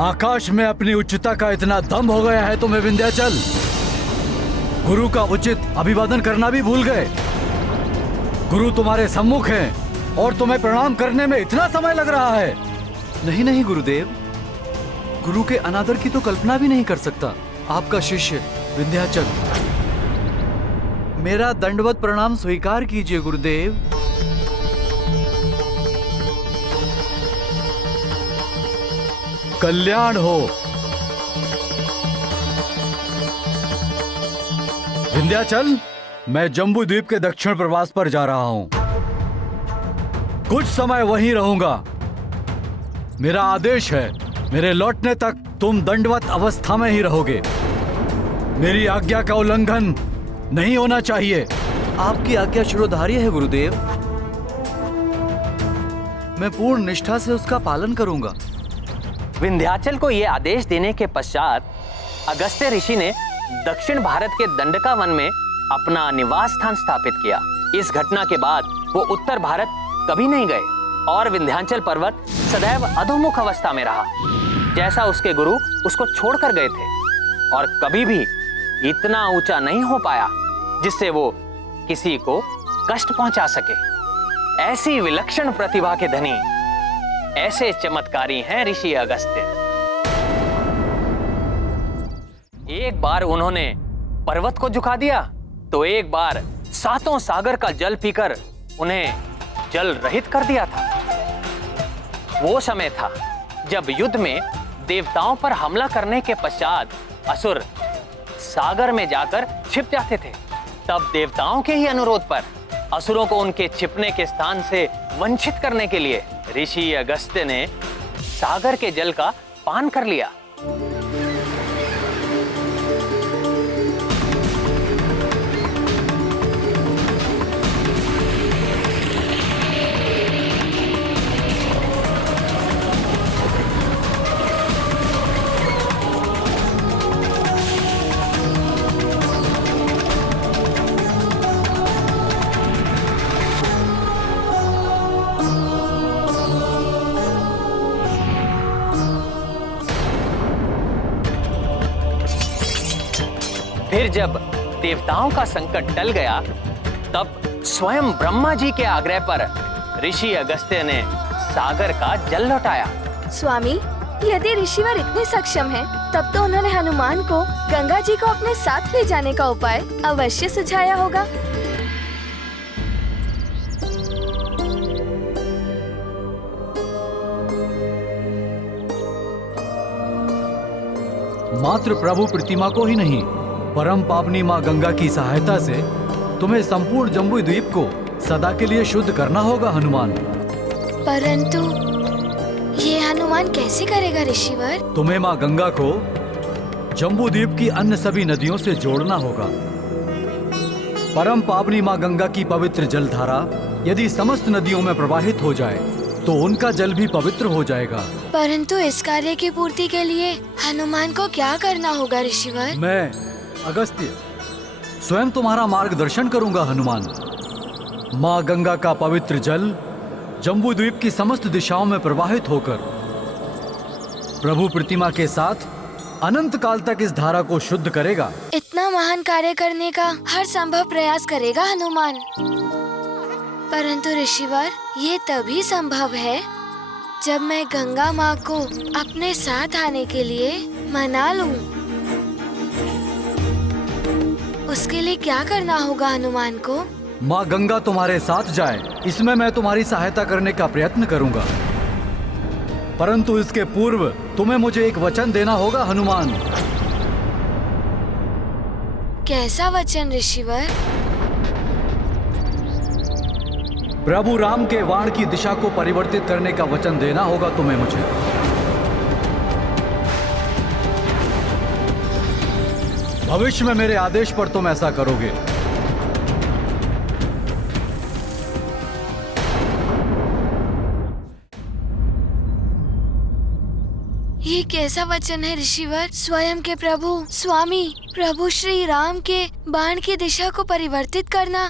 आकाश में अपनी उच्चता का इतना दम हो गया है तुम्हें विंध्याचल। गुरु का उचित अभिवादन करना भी भूल गए। गुरु तुम्हारे सम्मुख हैं और तुम्हें प्रणाम करने में इतना समय लग रहा है। नहीं नहीं गुरुदेव, गुरु के अनादर की तो कल्पना भी नहीं कर सकता। आपका शिष्य विंध्याचल। मेरा दंडवत प्रणाम स्वीकार कीजिए गुरुदेव। कल्याण हो। विंध्याचल, मैं जम्बू द्वीप के दक्षिण प्रवास पर जा रहा हूं। कुछ समय वहीं रहूंगा। मेरा आदेश है, मेरे लौटने तक तुम दंडवत अवस्था में ही रहोगे। मेरी आज्ञा का उल्लंघन नहीं होना चाहिए। आपकी आज्ञा शिरोधार्य है गुरुदेव। मैं पूर्ण निष्ठा से उसका पालन करूंगा। विंध्याचल को यह आदेश देने के पश्चात अगस्त्य ऋषि ने दक्षिण भारत के दंडका वन में अपना निवास स्थान स्थापित किया। इस घटना के बाद वो उत्तर भारत कभी नहीं गए और विंध्याचल पर्वत सदैव अधोमुख अवस्था में रहा, जैसा उसके गुरु उसको छोड़कर गए थे, और कभी भी इतना ऊंचा नहीं हो पाया जिससे वो किसी को कष्ट पहुंचा सके। ऐसी विलक्षण प्रतिभा के धनी, ऐसे चमत्कारी हैं ऋषि अगस्त्य। एक बार उन्होंने पर्वत को झुका दिया, तो एक बार सातों सागर का जल पीकर उन्हें जल रहित कर दिया था। वो समय था जब युद्ध में देवताओं पर हमला करने के पश्चात असुर सागर में जाकर छिप जाते थे। तब देवताओं के ही अनुरोध पर असुरों को उनके छिपने के स्थान से वंचित करने के लिए ऋषि अगस्त्य ने सागर के जल का पान कर लिया। फिर जब देवताओं का संकट टल गया, तब स्वयं ब्रह्मा जी के आग्रह पर ऋषि अगस्त्य ने सागर का जल लौटाया। स्वामी, यदि ऋषिवर इतने सक्षम हैं, तब तो उन्होंने हनुमान को गंगा जी को अपने साथ ले जाने का उपाय अवश्य सुझाया होगा। मात्र प्रभु प्रतिमा को ही नहीं, परम पावनी माँ गंगा की सहायता से तुम्हें संपूर्ण जम्बू द्वीप को सदा के लिए शुद्ध करना होगा हनुमान। परंतु ये हनुमान कैसे करेगा ऋषिवर? तुम्हें माँ गंगा को जम्बू द्वीप की अन्य सभी नदियों से जोड़ना होगा। परम पावनी माँ गंगा की पवित्र जलधारा यदि समस्त नदियों में प्रवाहित हो जाए तो उनका जल भी पवित्र हो जाएगा। परंतु इस कार्य की पूर्ति के लिए हनुमान को क्या करना होगा ऋषिवर? मैं अगस्त्य स्वयं तुम्हारा मार्गदर्शन करूंगा हनुमान। माँ गंगा का पवित्र जल जम्बू द्वीप की समस्त दिशाओं में प्रवाहित होकर प्रभु प्रतिमा के साथ अनंत काल तक इस धारा को शुद्ध करेगा। इतना महान कार्य करने का हर संभव प्रयास करेगा हनुमान। परंतु ऋषिवर, ये तभी संभव है जब मैं गंगा माँ को अपने साथ आने के लिए मना लूं। उसके लिए क्या करना होगा हनुमान को? माँ गंगा तुम्हारे साथ जाए, इसमें मैं तुम्हारी सहायता करने का प्रयत्न करूंगा। परंतु इसके पूर्व तुम्हें मुझे एक वचन देना होगा हनुमान। कैसा वचन ऋषिवर? प्रभु राम के बाण की दिशा को परिवर्तित करने का वचन देना होगा तुम्हें मुझे। भविष्य में मेरे आदेश पर तुम ऐसा करोगे। ये कैसा वचन है ऋषिवर? स्वयं के प्रभु स्वामी प्रभु श्री राम के बाण की दिशा को परिवर्तित करना,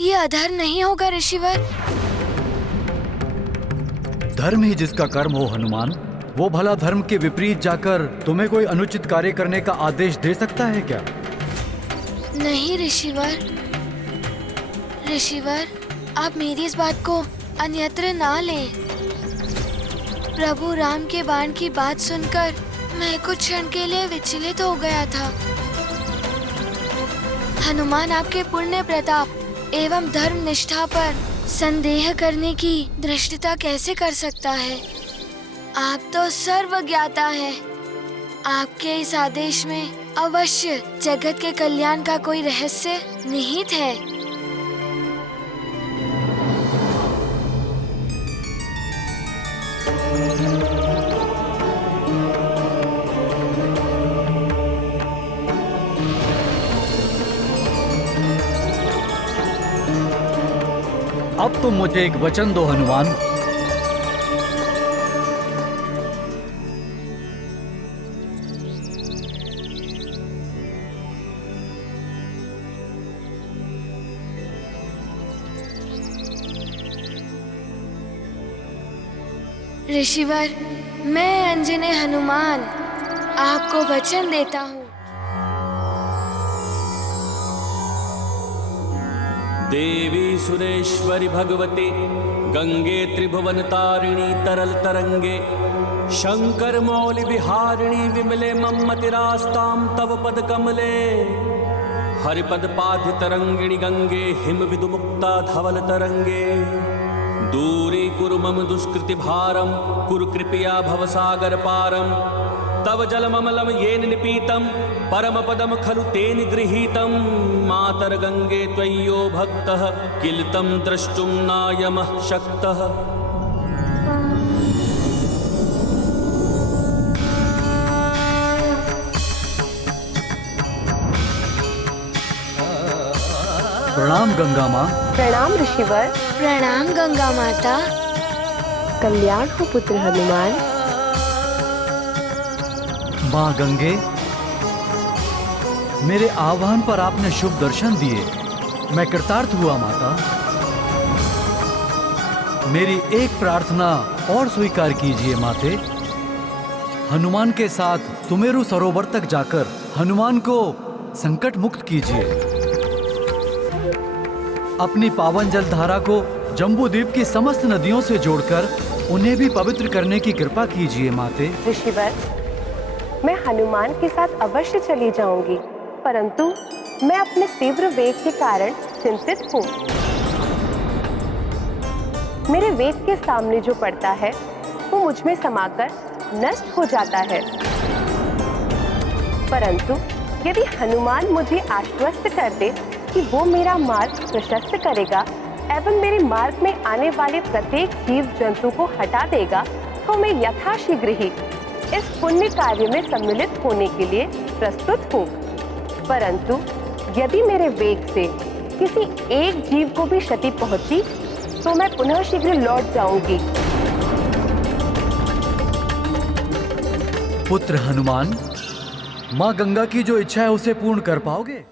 ये अधर्म नहीं होगा ऋषिवर? धर्म ही जिसका कर्म हो हनुमान, वो भला धर्म के विपरीत जाकर तुम्हें कोई अनुचित कार्य करने का आदेश दे सकता है क्या? नहीं ऋषिवर, ऋषिवर, आप मेरी इस बात को अन्यत्र ना लें। प्रभु राम के बाण की बात सुनकर मैं कुछ क्षण के लिए विचलित हो गया था। हनुमान आपके पुण्य प्रताप एवं धर्म निष्ठा पर संदेह करने की धृष्टता कैसे कर सकता है? आप तो सर्वज्ञाता हैं। आपके इस आदेश में अवश्य जगत के कल्याण का कोई रहस्य निहित है। अब तुम मुझे एक वचन दो हनुमान। ऋषिवर, मैं अंजने हनुमान आपको वचन देता हूँ। देवी सुरेश्वरी भगवती गंगे त्रिभुवन तारिणी तरल तरंगे शंकर मौलि विहारिणी विमले मम्मतिरास्तां तव पद कमले हरिपद पाधि तरंगिणी गंगे हिम विदुमुक्ता धवल तरंगे दूरी कुरु मम दुष्कृति भारम कुरु कृपया भवसागर पारम तव जलममलं येन निपीतं परमपदं खलु तेन गृहीतं मातर गंगे त्वय्यो भक्तः किल तं द्रष्टुं नायमः शक्तः। प्रणाम गंगा माँ। प्रणाम ऋषिवर। प्रणाम गंगा माता। कल्याण हो पुत्र हनुमान। माँ गंगे, मेरे आह्वान पर आपने शुभ दर्शन दिए, मैं कृतार्थ हुआ माता। मेरी एक प्रार्थना और स्वीकार कीजिए माते। हनुमान के साथ सुमेरु सरोवर तक जाकर हनुमान को संकट मुक्त कीजिए। अपनी पावन जल धारा को जम्बूद्वीप की समस्त नदियों से जोड़कर उन्हें भी पवित्र करने की कृपा कीजिए माते। ऋषिवर, मैं हनुमान के साथ अवश्य चली जाऊंगी, परंतु मैं अपने तीव्र वेग के कारण चिंतित हूँ। मेरे वेग के सामने जो पड़ता है वो मुझ में समाकर नष्ट हो जाता है, परंतु यदि हनुमान मुझे आश्वस्त कर दे कि वो मेरा मार्ग प्रशस्त करेगा एवं मेरे मार्ग में आने वाले प्रत्येक जीव जंतु को हटा देगा, तो मैं यथाशीघ्र ही इस पुण्य कार्य में सम्मिलित होने के लिए प्रस्तुत हूँ। परंतु यदि मेरे वेग से किसी एक जीव को भी क्षति पहुंची तो मैं पुनः शीघ्र लौट जाऊंगी। पुत्र हनुमान, माँ गंगा की जो इच्छा है उसे पूर्ण कर पाओगे?